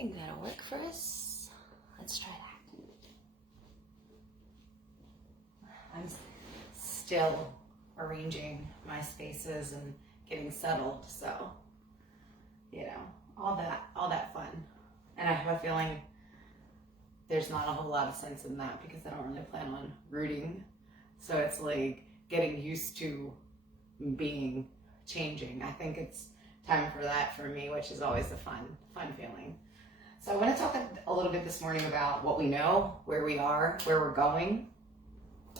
think that'll work for us. Let's try that. I'm still arranging my spaces and getting settled, so, you know, all that fun. And I have a feeling there's not a whole lot of sense in that because I don't really plan on rooting. So it's like getting used to changing. I think it's time for that for me, which is always a fun feeling. So I want to talk a little bit this morning about what we know, where we are, where we're going,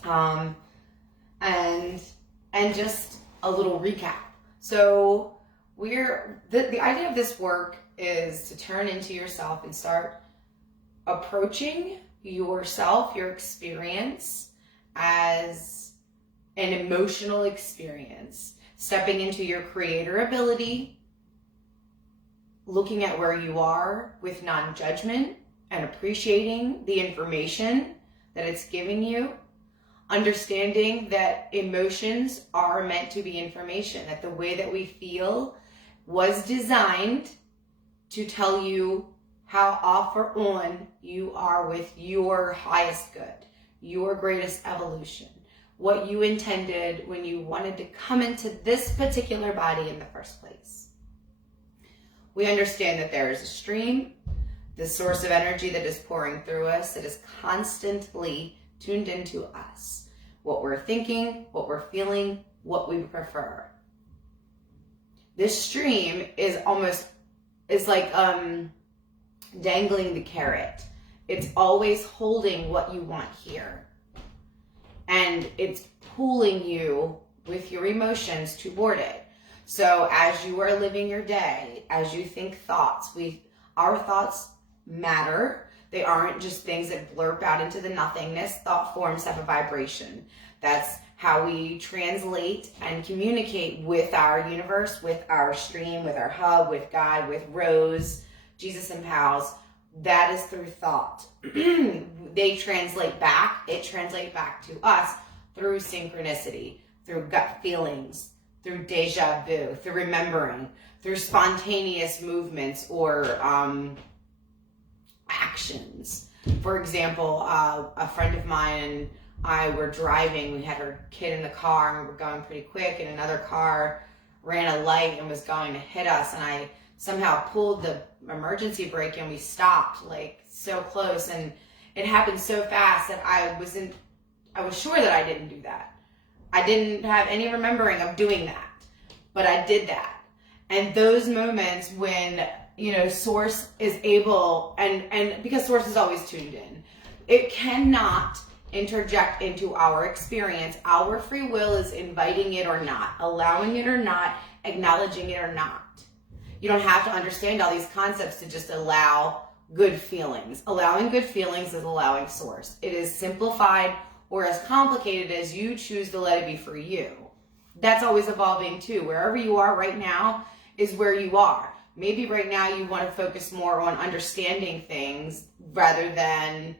and just a little recap. So the idea of this work is to turn into yourself and start approaching yourself, your experience, as an emotional experience, stepping into your creator ability, looking at where you are with non-judgment and appreciating the information that it's giving you, understanding that emotions are meant to be information, that the way that we feel was designed to tell you how off or on you are with your highest good, your greatest evolution, what you intended when you wanted to come into this particular body in the first place. We understand that there is a stream, the source of energy that is pouring through us, that is constantly tuned into us. What we're thinking, what we're feeling, what we prefer. This stream is like dangling the carrot. It's always holding what you want here. And it's pulling you with your emotions toward it. So as you are living your day, as you think thoughts, our thoughts matter. They aren't just things that blurp out into the nothingness. Thought forms have a vibration. That's how we translate and communicate with our universe, with our stream, with our hub, with God, with Rose, Jesus and pals. That is through thought. They translate back. It translates back to us through synchronicity, through gut feelings, through deja vu, through remembering, through spontaneous movements or actions. For example, a friend of mine and I were driving. We had her kid in the car and we were going pretty quick, and another car ran a light and was going to hit us, and I somehow pulled the emergency brake and we stopped like so close, and it happened so fast that I was sure that I didn't do that. I didn't have any remembering of doing that, but I did that. And those moments when, you know, Source is able, and because Source is always tuned in, it cannot interject into our experience. Our free will is inviting it or not, allowing it or not, acknowledging it or not. You don't have to understand all these concepts to just allow good feelings. Allowing good feelings is allowing Source. It is simplified or as complicated as you choose to let it be for you. That's always evolving too. Wherever you are right now is where you are. Maybe right now you want to focus more on understanding things rather than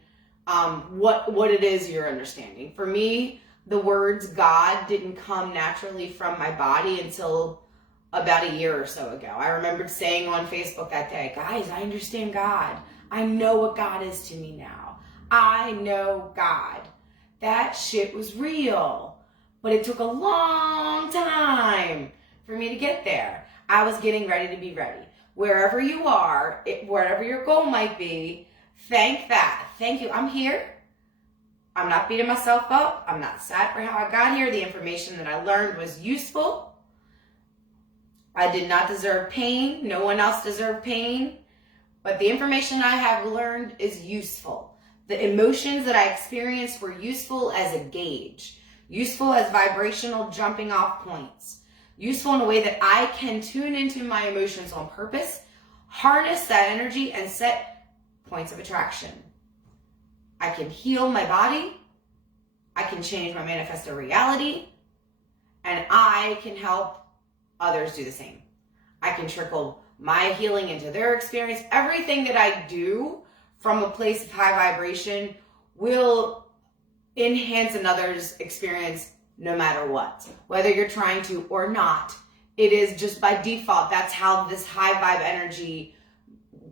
what it is you're understanding. For me, the words God didn't come naturally from my body until about a year or so ago. I remembered saying on Facebook that day, guys, I understand God. I know what God is to me now. I know God. That shit was real. But it took a long time for me to get there. I was getting ready to be ready. Wherever you are, wherever your goal might be, thank that. Thank you. I'm here. I'm not beating myself up. I'm not sad for how I got here. The information that I learned was useful. I did not deserve pain. No one else deserved pain. But the information I have learned is useful. The emotions that I experienced were useful as a gauge, useful as vibrational jumping off points, useful in a way that I can tune into my emotions on purpose, harness that energy, and set points of attraction. I can heal my body. I can change my manifesto reality. And I can help others do the same. I can trickle my healing into their experience. Everything that I do from a place of high vibration will enhance another's experience no matter what. Whether you're trying to or not, it is just by default. That's how this high vibe energy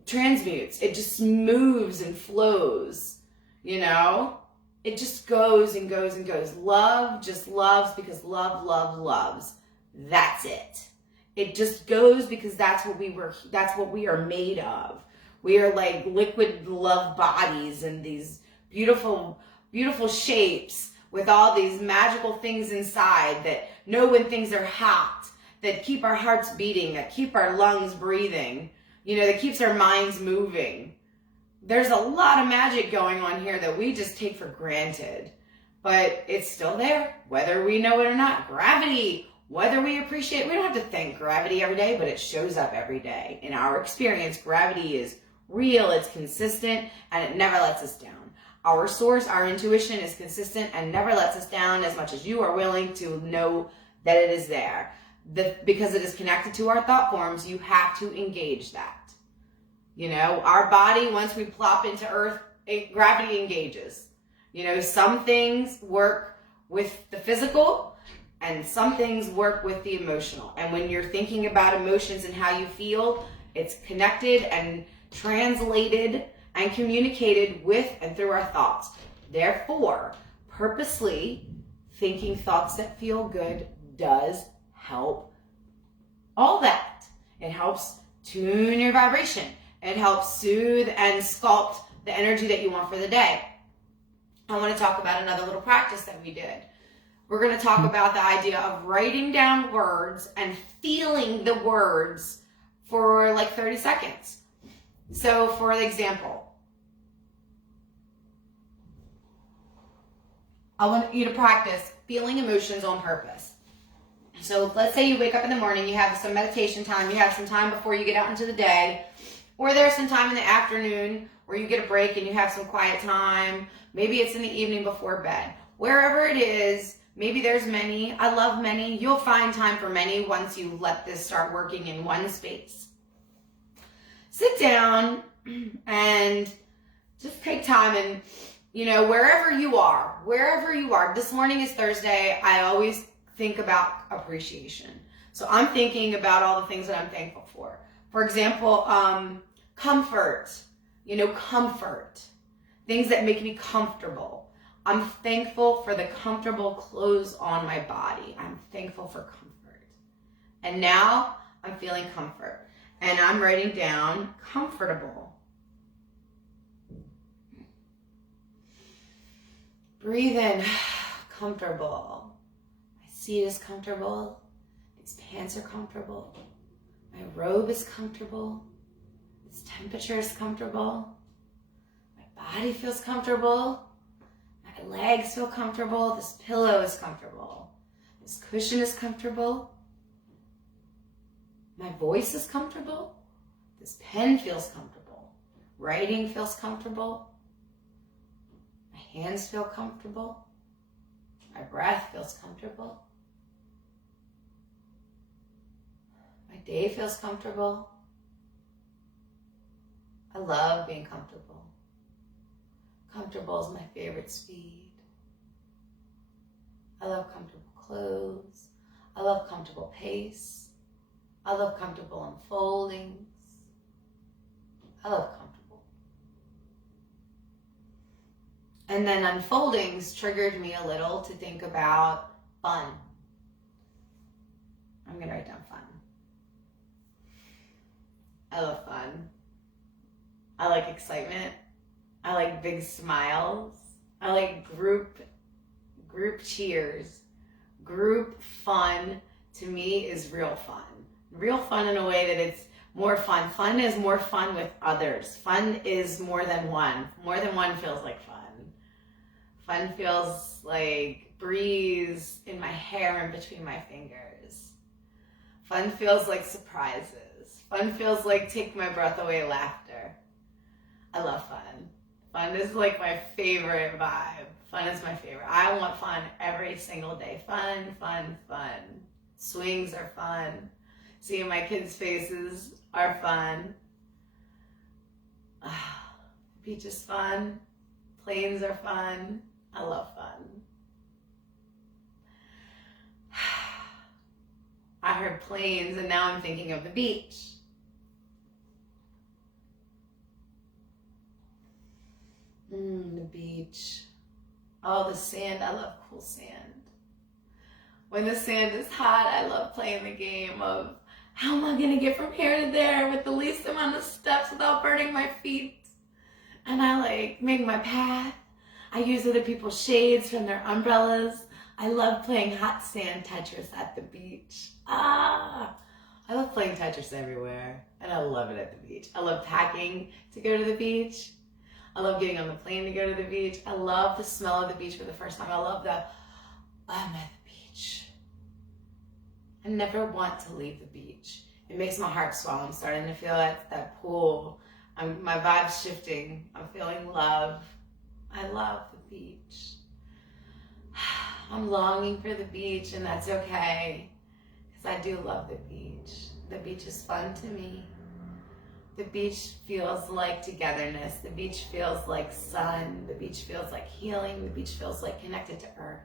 transmutes. It just moves and flows, you know? It just goes and goes and goes. Love just loves because love loves. That's it. It just goes because that's what we are made of. We are like liquid love bodies and these beautiful, beautiful shapes with all these magical things inside that know when things are hot, that keep our hearts beating, that keep our lungs breathing, you know, that keeps our minds moving. There's a lot of magic going on here that we just take for granted, but it's still there, whether we know it or not. Gravity, whether we appreciate it, we don't have to thank gravity every day, but it shows up every day. In our experience, gravity is real, it's consistent, and it never lets us down. Our source, our intuition is consistent and never lets us down as much as you are willing to know that it is there. Because it is connected to our thought forms, you have to engage that. You know, our body, once we plop into earth, gravity engages. You know, some things work with the physical and some things work with the emotional. And when you're thinking about emotions and how you feel, it's connected and translated and communicated with and through our thoughts. Therefore, purposely thinking thoughts that feel good does help all that. It helps tune your vibration. It helps soothe and sculpt the energy that you want for the day. I want to talk about another little practice that we did. We're going to talk about the idea of writing down words and feeling the words for like 30 seconds. So for example, I want you to practice feeling emotions on purpose. So let's say you wake up in the morning, you have some meditation time, you have some time before you get out into the day, or there's some time in the afternoon where you get a break and you have some quiet time. Maybe it's in the evening before bed. Wherever it is, maybe there's many. I love many. You'll find time for many once you let this start working in one space. Sit down and just take time and, you know, wherever you are, this morning is Thursday, I always think about appreciation. So I'm thinking about all the things that I'm thankful for. For example, comfort, you know, comfort, things that make me comfortable. I'm thankful for the comfortable clothes on my body. I'm thankful for comfort. And now I'm feeling comfort. And I'm writing down comfortable. Breathe in, comfortable. My seat is comfortable. Its pants are comfortable. My robe is comfortable. Its temperature is comfortable. My body feels comfortable. My legs feel comfortable. This pillow is comfortable. This cushion is comfortable. My voice is comfortable. This pen feels comfortable. Writing feels comfortable. My hands feel comfortable. My breath feels comfortable. My day feels comfortable. I love being comfortable. Comfortable is my favorite speed. I love comfortable clothes. I love comfortable pace. I love comfortable unfoldings. I love comfortable. And then unfoldings triggered me a little to think about fun. I'm going to write down fun. I love fun. I like excitement. I like big smiles. I like group cheers. Group fun to me is real fun. Real fun in a way that it's more fun. Fun is more fun with others. Fun is more than one. More than one feels like fun. Fun feels like breeze in my hair and between my fingers. Fun feels like surprises. Fun feels like take my breath away laughter. I love fun. Fun is like my favorite vibe. Fun is my favorite. I want fun every single day. Fun, fun, fun. Swings are fun. Seeing my kids' faces are fun. Beach is fun. Planes are fun. I love fun. I heard planes and now I'm thinking of the beach. beach. Oh, the sand. I love cool sand. When the sand is hot, I love playing the game of how am I going to get from here to there with the least amount of steps without burning my feet. And I like make my path. I use other people's shades from their umbrellas. I love playing hot sand Tetris at the beach. I love playing Tetris everywhere. And I love it at the beach. I love packing to go to the beach. I love getting on the plane to go to the beach. I love the smell of the beach for the first time. I love I'm at the beach. I never want to leave the beach. It makes my heart swell. I'm starting to feel that pull. My vibe's shifting. I'm feeling love. I love the beach. I'm longing for the beach, and that's okay, because I do love the beach. The beach is fun to me. The beach feels like togetherness. The beach feels like sun. The beach feels like healing. The beach feels like connected to earth.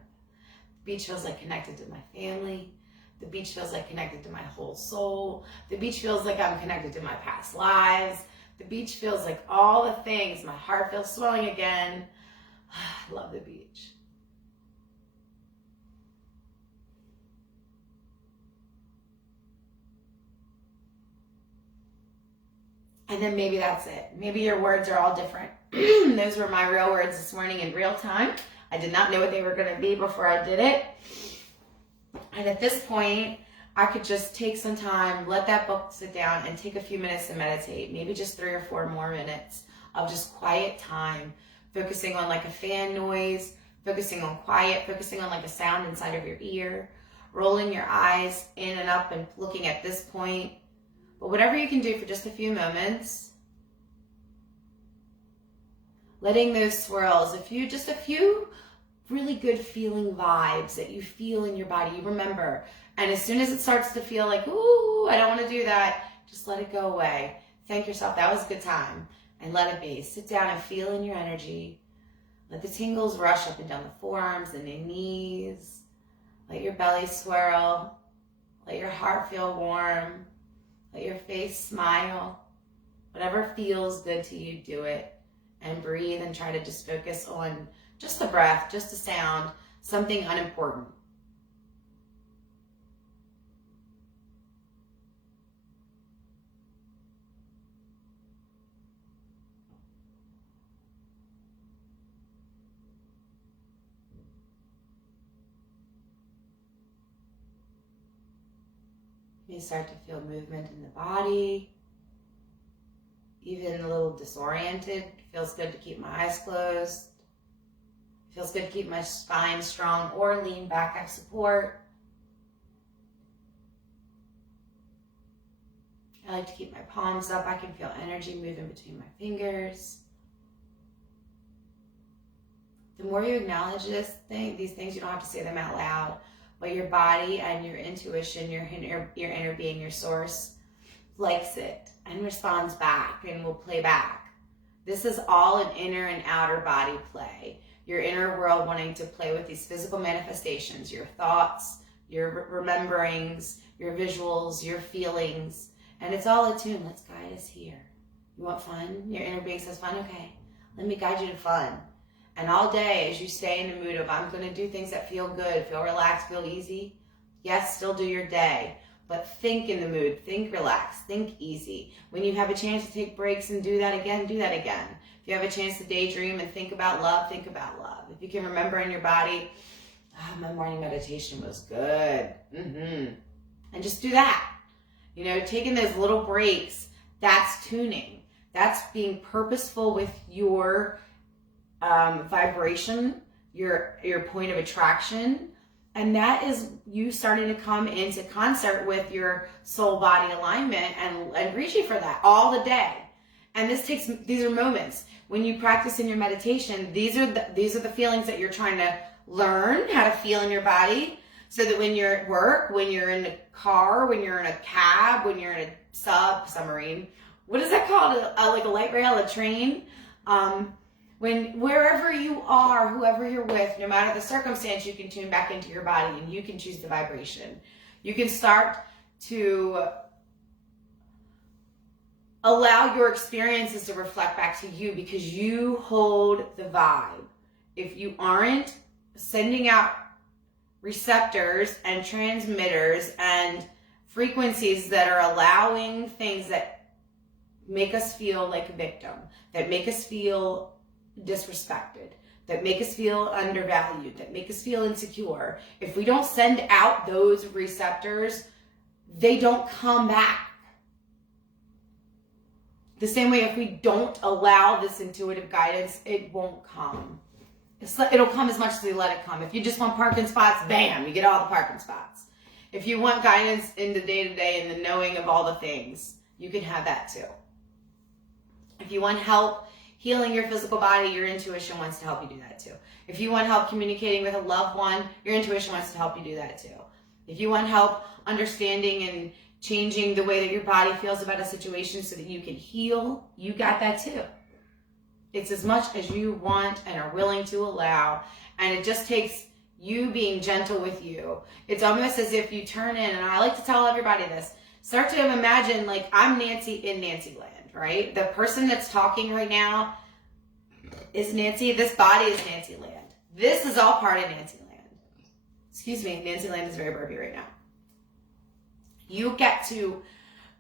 The beach feels like connected to my family. The beach feels like connected to my whole soul. The beach feels like I'm connected to my past lives. The beach feels like all the things. My heart feels swelling again. I love the beach. And then maybe that's it. Maybe your words are all different. Those were my real words this morning in real time. I did not know what they were going to be before I did it. And at this point, I could just take some time, let that book sit down, and take a few minutes to meditate. Maybe just 3 or 4 more minutes of just quiet time, focusing on like a fan noise, focusing on quiet, focusing on like a sound inside of your ear, rolling your eyes in and up and looking at this point. But whatever you can do for just a few moments, letting those swirls, just a few really good feeling vibes that you feel in your body, you remember. And as soon as it starts to feel like, ooh, I don't want to do that, just let it go away. Thank yourself, that was a good time, and let it be. Sit down and feel in your energy. Let the tingles rush up and down the forearms and the knees. Let your belly swirl. Let your heart feel warm. Let your face smile. Whatever feels good to you, do it. And breathe and try to just focus on just the breath, just the sound, something unimportant. You start to feel movement in the body, even a little disoriented. Feels good to keep my eyes closed. Feels good to keep my spine strong or lean back as support. I like to keep my palms up. I can feel energy moving between my fingers. The more you acknowledge these things, you don't have to say them out loud. But your body and your intuition, your inner being, your source, likes it and responds back and will play back. This is all an inner and outer body play. Your inner world wanting to play with these physical manifestations, your thoughts, your rememberings, your visuals, your feelings, and it's all attuned. Let's guide us here. You want fun? Your inner being says fun? Okay, let me guide you to fun. And all day, as you stay in the mood of, I'm going to do things that feel good, feel relaxed, feel easy. Yes, still do your day, but think in the mood, think relaxed, think easy. When you have a chance to take breaks and do that again, do that again. If you have a chance to daydream and think about love, think about love. If you can remember in your body, my morning meditation was good. And just do that. You know, taking those little breaks, that's tuning. That's being purposeful with your vibration, your point of attraction, and that is you starting to come into concert with your soul body alignment and reaching for that all the day. And these are moments when you practice in your meditation. These are the feelings that you're trying to learn how to feel in your body, so that when you're at work, when you're in the car, when you're in a cab, when you're in a submarine, what is that called? Like a light rail, a train. Wherever you are, whoever you're with, no matter the circumstance, you can tune back into your body and you can choose the vibration. You can start to allow your experiences to reflect back to you because you hold the vibe. if you aren't sending out receptors and transmitters and frequencies that are allowing things that make us feel like a victim, that make us feel disrespected, that make us feel undervalued, that make us feel insecure, if we don't send out those receptors, they don't come back. The same way, if we don't allow this intuitive guidance, it won't come. It'll come as much as we let it come. If you just want parking spots, bam, you get all the parking spots. If you want guidance in the day-to-day and the knowing of all the things, you can have that too. If you want help healing your physical body, your intuition wants to help you do that too. If you want help communicating with a loved one, your intuition wants to help you do that too. If you want help understanding and changing the way that your body feels about a situation so that you can heal, you got that too. It's as much as you want and are willing to allow, and it just takes you being gentle with you. It's almost as if you turn in, and I like to tell everybody this, start to imagine like I'm Nancy in Nancy land, right? The person that's talking right now is Nancy. This body is Nancy land. This is all part of Nancy land. Excuse me, Nancy land is very burpy right now. You get to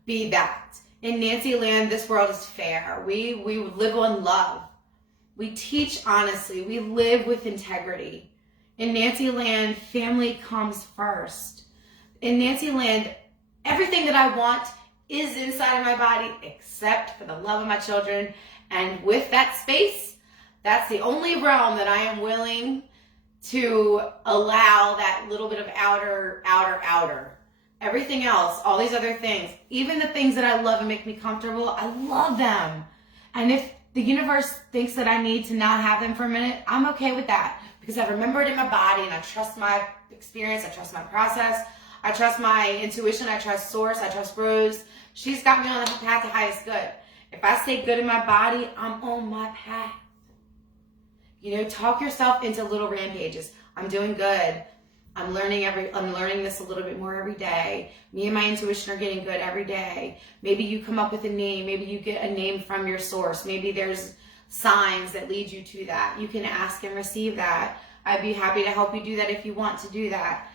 be that. In Nancy land, this world is fair. We live on love. We teach honestly. We live with integrity. In Nancy land, family comes first. In Nancy land, everything that I want is inside of my body except for the love of my children. And with that space, that's the only realm that I am willing to allow that little bit of outer. Everything else, all these other things, even the things that I love and make me comfortable, I love them. And if the universe thinks that I need to not have them for a minute, I'm okay with that because I remember it in my body and I trust my experience, I trust my process, I trust my intuition, I trust Source, I trust Rose. She's got me on the path to highest good. If I stay good in my body, I'm on my path. You know, talk yourself into little rampages. I'm doing good. I'm learning this a little bit more every day. Me and my intuition are getting good every day. Maybe you come up with a name. Maybe you get a name from your source. Maybe there's signs that lead you to that. You can ask and receive that. I'd be happy to help you do that if you want to do that.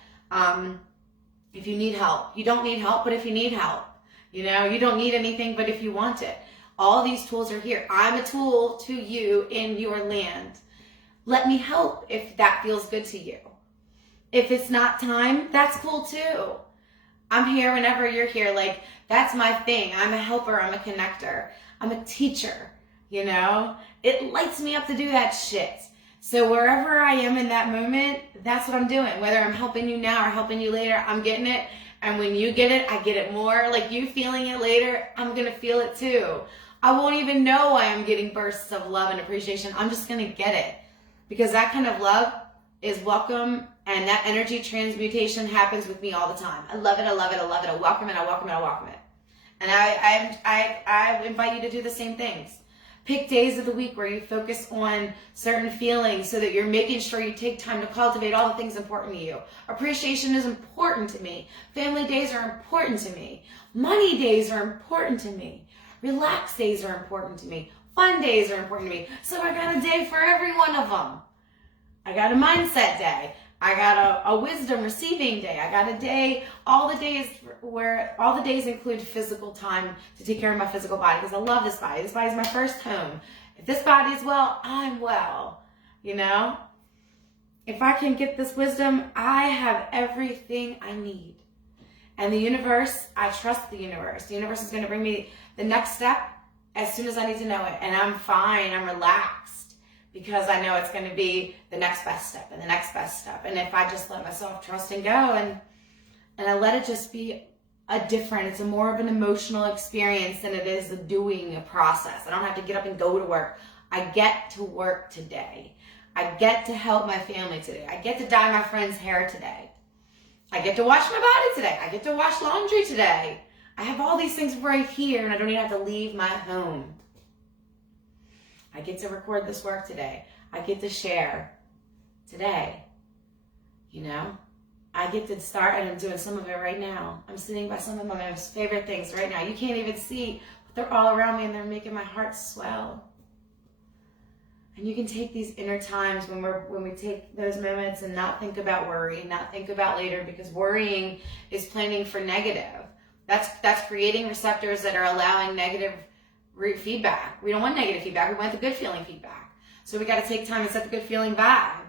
If you need help. You don't need help, but if you need help. You know, you don't need anything, but if you want it. All these tools are here. I'm a tool to you in your land. Let me help if that feels good to you. If it's not time, that's cool too. I'm here whenever you're here. Like, that's my thing. I'm a helper. I'm a connector. I'm a teacher, you know? It lights me up to do that shit. So wherever I am in that moment, that's what I'm doing. Whether I'm helping you now or helping you later, I'm getting it. And when you get it, I get it more. Like you feeling it later, I'm going to feel it too. I won't even know why I'm getting bursts of love and appreciation. I'm just going to get it. Because that kind of love is welcome, and that energy transmutation happens with me all the time. I love it, I love it, I love it. I welcome it, I welcome it, I welcome it. And I invite you to do the same things. Pick days of the week where you focus on certain feelings so that you're making sure you take time to cultivate all the things important to you. Appreciation is important to me. Family days are important to me. Money days are important to me. Relax days are important to me. Fun days are important to me. So I got a day for every one of them. I got a mindset day. I got a wisdom receiving day. I got a day, all the days include physical time to take care of my physical body because I love this body. This body is my first home. If this body is well, I'm well, you know? If I can get this wisdom, I have everything I need. And the universe, I trust the universe. The universe is going to bring me the next step as soon as I need to know it. And I'm fine. I'm relaxed. Because I know it's going to be the next best step and the next best step. And if I just let myself trust and go and I let it just be it's a more of an emotional experience than it is a doing a process. I don't have to get up and go to work. I get to work today. I get to help my family today. I get to dye my friend's hair today. I get to wash my body today. I get to wash laundry today. I have all these things right here and I don't even have to leave my home. I get to record this work today. I get to share today. You know, I get to start, and I'm doing some of it right now. I'm sitting by some of my most favorite things right now. You can't even see, but they're all around me and they're making my heart swell. And you can take these inner times when we take those moments and not think about worry, not think about later, because worrying is planning for negative. That's creating receptors that are allowing negative feedback. We don't want negative feedback. We want the good feeling feedback. So we got to take time and set the good feeling back.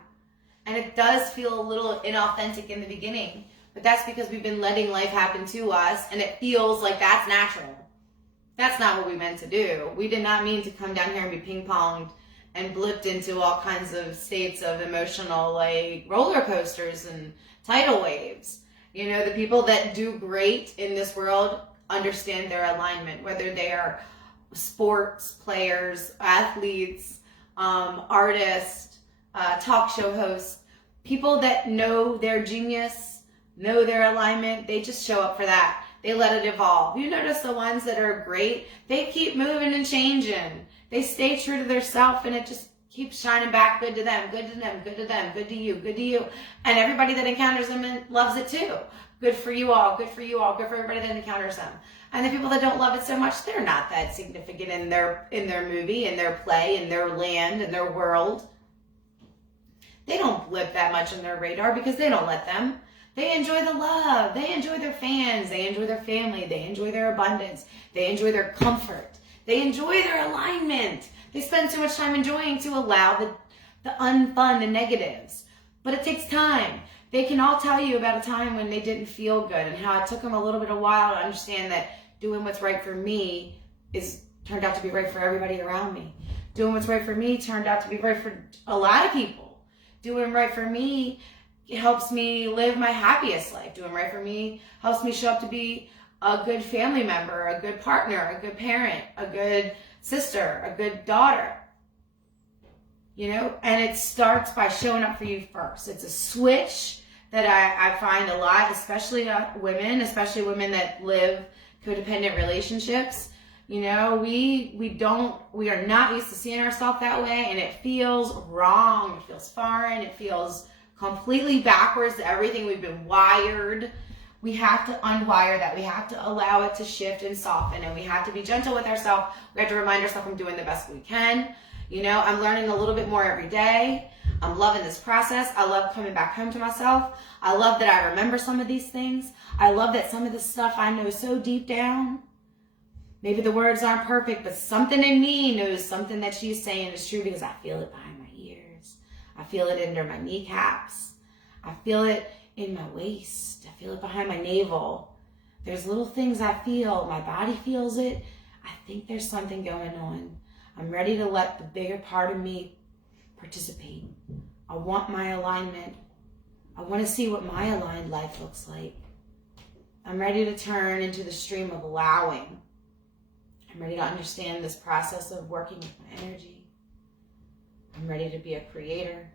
And it does feel a little inauthentic in the beginning, but that's because we've been letting life happen to us, and it feels like that's natural. That's not what we meant to do. We did not mean to come down here and be ping-ponged and blipped into all kinds of states of emotional, like roller coasters and tidal waves. You know, the people that do great in this world understand their alignment, whether they are sports players, athletes, artists, talk show hosts, people that know their genius, know their alignment, they just show up for that. They let it evolve. You notice the ones that are great, they keep moving and changing. They stay true to their self, and it just keeps shining back. Good to them, good to them, good to them, good to you, good to you. And everybody that encounters them loves it too. Good for you all, good for you all, good for everybody that encounters them. And the people that don't love it so much, they're not that significant in their movie, in their play, in their land, in their world. They don't blip that much on their radar because they don't let them. They enjoy the love. They enjoy their fans. They enjoy their family. They enjoy their abundance. They enjoy their comfort. They enjoy their alignment. They spend so much time enjoying to allow the unfun, the negatives. But it takes time. They can all tell you about a time when they didn't feel good and how it took them a little bit of while to understand that doing what's right for me turned out to be right for everybody around me. Doing what's right for me turned out to be right for a lot of people. Doing right for me helps me live my happiest life. Doing right for me helps me show up to be a good family member, a good partner, a good parent, a good sister, a good daughter. You know, and it starts by showing up for you first. It's a switch that I find a lot, especially women that live codependent relationships. You know, we are not used to seeing ourselves that way, and it feels wrong. It feels foreign. It feels completely backwards to everything we've been wired. We have to unwire that. We have to allow it to shift and soften, and we have to be gentle with ourselves. We have to remind ourselves I'm doing the best we can. You know, I'm learning a little bit more every day. I'm loving this process. I love coming back home to myself. I love that I remember some of these things. I love that some of the stuff I know so deep down. Maybe the words aren't perfect, but something in me knows something that she's saying is true because I feel it behind my ears. I feel it under my kneecaps. I feel it in my waist. I feel it behind my navel. There's little things I feel. My body feels it. I think there's something going on. I'm ready to let the bigger part of me participate. I want my alignment. I want to see what my aligned life looks like. I'm ready to turn into the stream of allowing. I'm ready to understand this process of working with my energy. I'm ready to be a creator.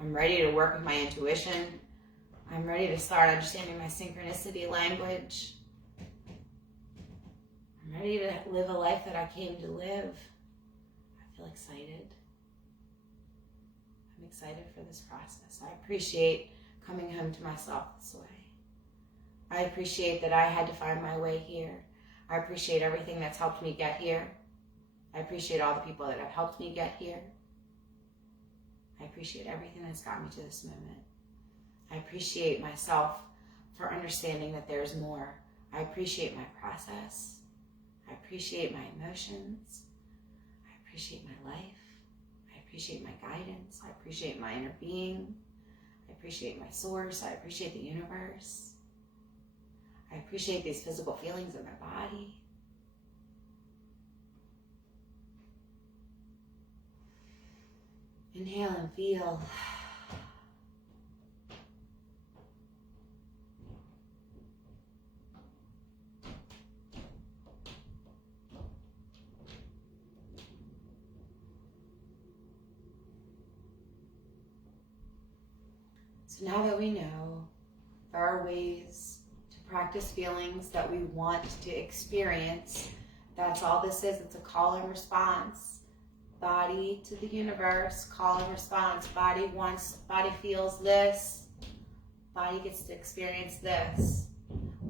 I'm ready to work with my intuition. I'm ready to start understanding my synchronicity language. I'm ready to live a life that I came to live. I feel excited. I'm excited for this process. I appreciate coming home to myself this way. I appreciate that I had to find my way here. I appreciate everything that's helped me get here. I appreciate all the people that have helped me get here. I appreciate everything that's got me to this moment. I appreciate myself for understanding that there's more. I appreciate my process. I appreciate my emotions. I appreciate my life. I appreciate my guidance. I appreciate my inner being. I appreciate my source. I appreciate the universe. I appreciate these physical feelings in my body. Inhale and feel. So now that we know there are ways to practice feelings that we want to experience, that's all this is. It's a call and response. Body to the universe, call and response. Body feels this. Body gets to experience this.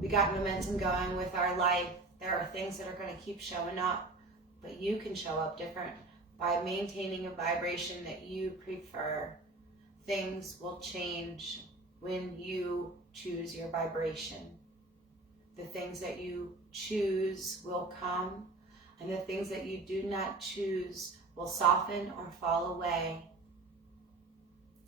We got momentum going with our life. There are things that are going to keep showing up, but you can show up different by maintaining a vibration that you prefer. Things will change when you choose your vibration. The things that you choose will come, and the things that you do not choose will soften or fall away.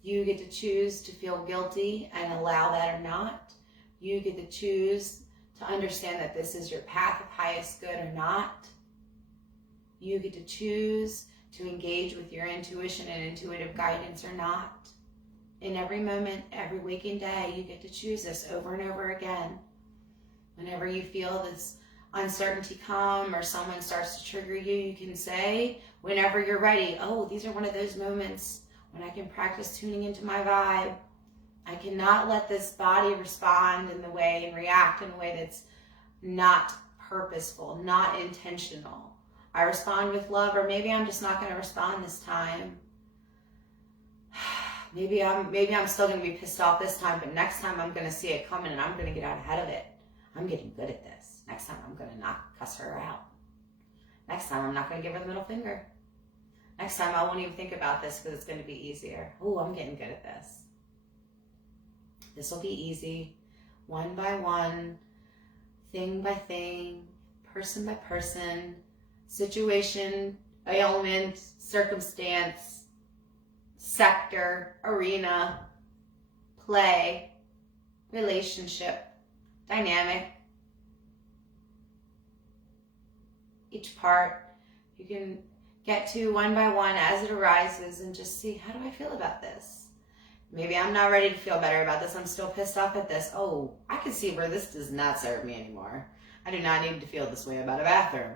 You get to choose to feel guilty and allow that or not. You get to choose to understand that this is your path of highest good or not. You get to choose to engage with your intuition and intuitive guidance or not. In every moment, every waking day, you get to choose this over and over again. Whenever you feel this uncertainty come or someone starts to trigger you, you can say, whenever you're ready, oh, these are one of those moments when I can practice tuning into my vibe. I cannot let this body respond in the way and react in a way that's not purposeful, not intentional. I respond with love, or maybe I'm just not going to respond this time. Maybe I'm still going to be pissed off this time, but next time I'm going to see it coming and I'm going to get out ahead of it. I'm getting good at this. Next time I'm going to not cuss her out. Next time I'm not going to give her the middle finger. Next time I won't even think about this because it's going to be easier. Oh, I'm getting good at this. This will be easy, one by one, thing by thing, person by person, situation, ailment, circumstance, sector, arena, play, relationship, dynamic. Each part you can get to one by one as it arises and just see, how do I feel about this? Maybe I'm not ready to feel better about this. I'm still pissed off at this. Oh, I can see where this does not serve me anymore. I do not need to feel this way about a bathroom.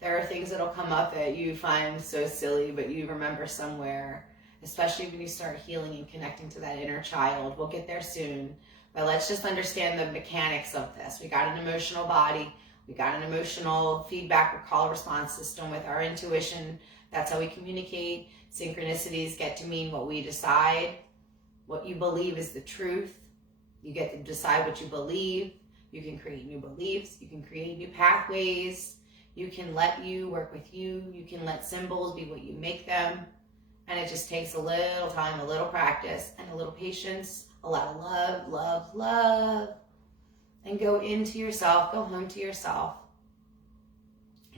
There are things that'll come up that you find so silly, but you remember somewhere, especially when you start healing and connecting to that inner child. We'll get there soon, but let's just understand the mechanics of this. We got an emotional body. We got an emotional feedback or call response system with our intuition. That's how we communicate. Synchronicities get to mean what we decide. What you believe is the truth. You get to decide what you believe. You can create new beliefs. You can create new pathways. You can let you work with you. You can let symbols be what you make them. And it just takes a little time, a little practice, and a little patience, a lot of love, love, love. And go into yourself, go home to yourself.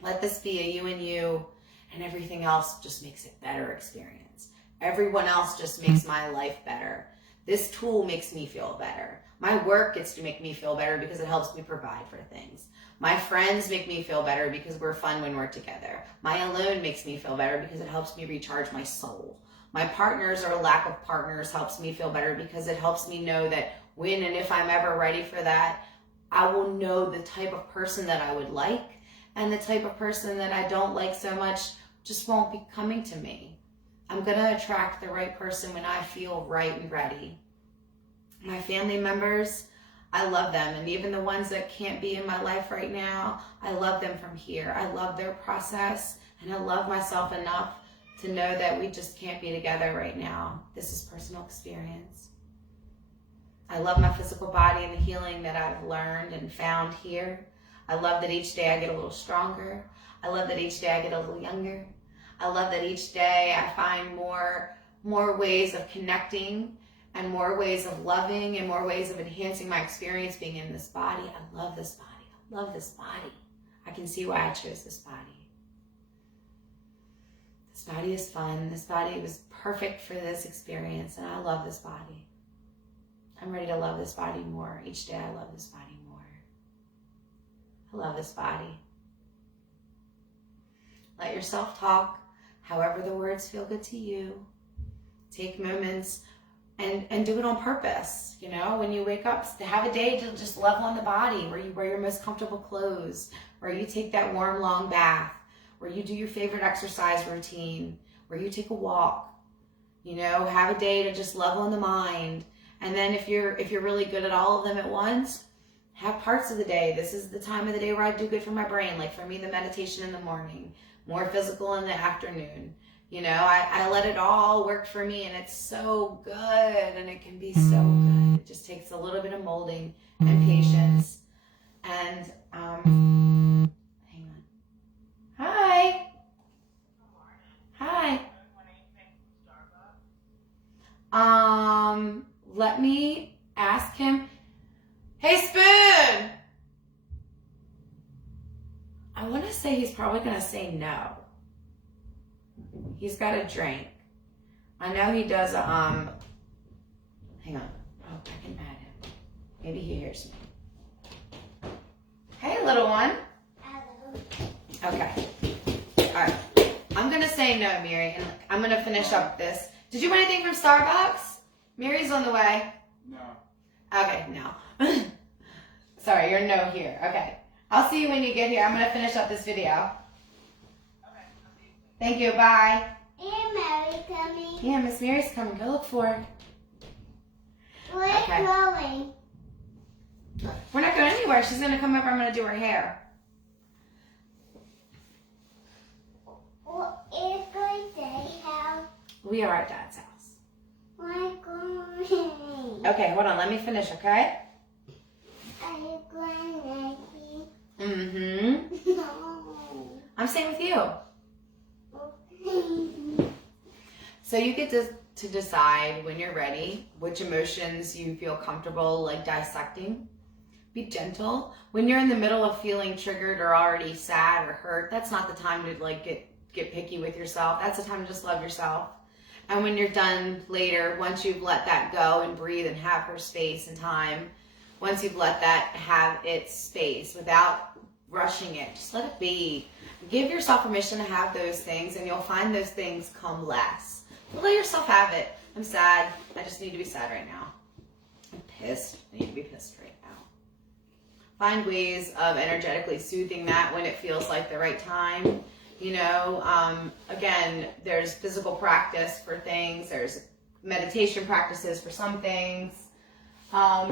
Let this be a you and you, and everything else just makes it better experience. Everyone else just makes my life better. This tool makes me feel better. My work gets to make me feel better because it helps me provide for things. My friends make me feel better because we're fun when we're together. My alone makes me feel better because it helps me recharge my soul. My partners or lack of partners helps me feel better because it helps me know that when and if I'm ever ready for that, I will know the type of person that I would like, and the type of person that I don't like so much just won't be coming to me. I'm going to attract the right person when I feel right and ready. My family members, I love them. And even the ones that can't be in my life right now, I love them from here. I love their process, and I love myself enough to know that we just can't be together right now. This is personal experience. I love my physical body and the healing that I've learned and found here. I love that each day I get a little stronger. I love that each day I get a little younger. I love that each day I find more ways of connecting and more ways of loving and more ways of enhancing my experience being in this body. I love this body. I love this body. I can see why I chose this body. This body is fun. This body was perfect for this experience, and I love this body. I'm ready to love this body more. Each day I love this body more. I love this body. Let yourself talk however the words feel good to you. Take moments and do it on purpose. You know, when you wake up, have a day to just love on the body, where you wear your most comfortable clothes, where you take that warm, long bath, where you do your favorite exercise routine, where you take a walk. You know, have a day to just love on the mind. And then if you're really good at all of them at once, have parts of the day. This is the time of the day where I do good for my brain. Like for me, the meditation in the morning, more physical in the afternoon. You know, I let it all work for me, and it's so good, and it can be so good. It just takes a little bit of molding and patience. And hang on. Hi. let me ask him, hey, Spoon! I want to say he's probably going to say no. He's got a drink. I know he does a, hang on. Oh, I can add him. Maybe he hears me. Hey, little one. Okay. All right. I'm going to say no, Mary, and I'm going to finish up this. Did you want anything from Starbucks? Mary's on the way. No. Okay, no. Sorry, you're no here. Okay. I'll see you when you get here. I'm going to finish up this video. Okay. Thank you. Bye. And Mary coming. Yeah, Miss Mary's coming. Go look for her. We're Okay. going. We're not going anywhere. She's going to come over. I'm going to do her hair. What is going to house? We are at Dad's house. We're going. Okay, hold on. Let me finish, okay? Are you going, Nancy? Mm-hmm. No. I'm staying with you. Okay. So you get to decide when you're ready which emotions you feel comfortable like dissecting. Be gentle. When you're in the middle of feeling triggered or already sad or hurt, that's not the time to like get picky with yourself. That's the time to just love yourself. And when you're done later, once you've let that go and breathe and have her space and time, once you've let that have its space without rushing it, just let it be. Give yourself permission to have those things and you'll find those things come less. But let yourself have it. I'm sad. I just need to be sad right now. I'm pissed. I need to be pissed right now. Find ways of energetically soothing that when it feels like the right time. You know, again, there's physical practice for things. There's meditation practices for some things.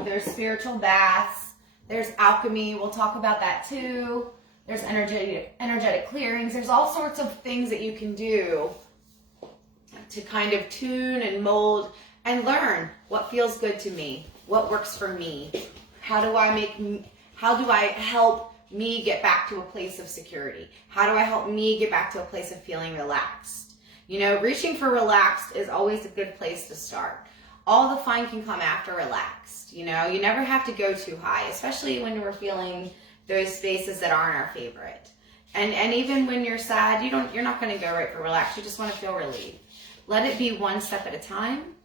There's spiritual baths. There's alchemy. We'll talk about that too. There's energetic clearings. There's all sorts of things that you can do to kind of tune and mold and learn what feels good to me, what works for me. How do I help me get back to a place of security? How do I help me get back to a place of feeling relaxed? You know, reaching for relaxed is always a good place to start. All the fun can come after relaxed. You know, you never have to go too high, especially when we're feeling those spaces that aren't our favorite. And even when you're sad, you're not going to go right for relaxed. You just want to feel relief. Let it be one step at a time.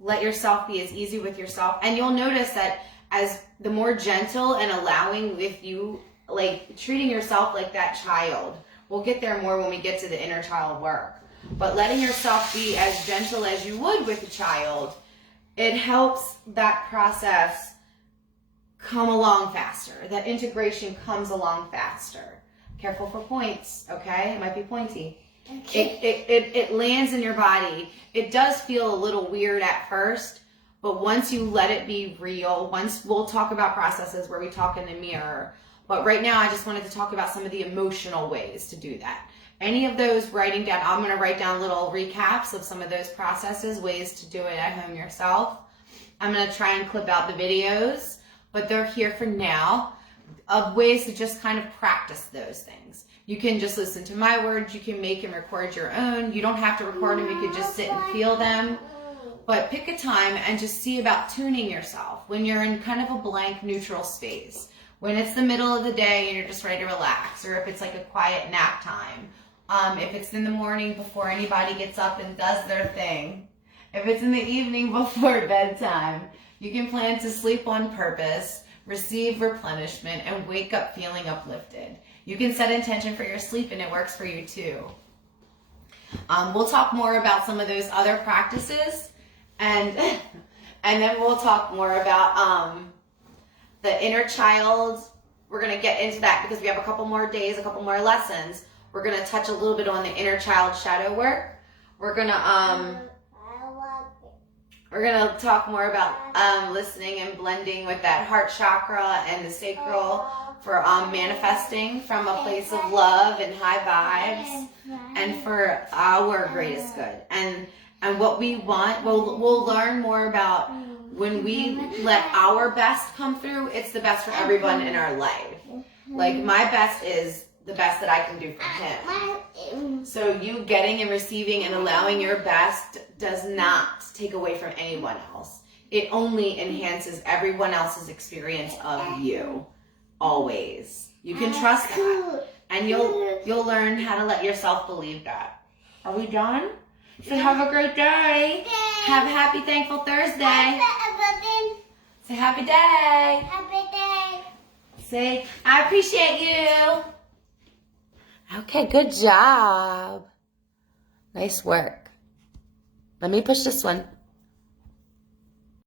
Let yourself be as easy with yourself. And you'll notice that as the more gentle and allowing with you, like treating yourself like that child. We'll get there more when we get to the inner child work. But letting yourself be as gentle as you would with a child, it helps that process come along faster. That integration comes along faster. Careful for points, okay? It might be pointy. Okay. It lands in your body. It does feel a little weird at first, but once you let it be real, we'll talk about processes where we talk in the mirror. But right now, I just wanted to talk about some of the emotional ways to do that. Any of those writing down, I'm going to write down little recaps of some of those processes, ways to do it at home yourself. I'm going to try and clip out the videos, but they're here for now, of ways to just kind of practice those things. You can just listen to my words. You can make and record your own. You don't have to record them. You can just sit and feel them. But pick a time and just see about tuning yourself when you're in kind of a blank, neutral space. When it's the middle of the day and you're just ready to relax, or if it's like a quiet nap time. If it's in the morning before anybody gets up and does their thing. If it's in the evening before bedtime. You can plan to sleep on purpose, receive replenishment, and wake up feeling uplifted. You can set intention for your sleep and it works for you too. We'll talk more about some of those other practices and then we'll talk more about the inner child. We're going to get into that because we have a couple more days, a couple more lessons. We're going to touch a little bit on the inner child shadow work. We're going to talk more about listening and blending with that heart chakra and the sacral for manifesting from a place of love and high vibes and for our greatest good. And what we want, we'll learn more about when we let our best come through, it's the best for everyone in our life. Like my best is the best that I can do for him. So you getting and receiving and allowing your best does not take away from anyone else. It only enhances everyone else's experience of you. Always. You can trust that. And you'll learn how to let yourself believe that. Are we done? So have a great day. Have a happy, thankful Thursday. Say happy day. Happy day. Say, I appreciate you. Okay, good job. Nice work. Let me push this one.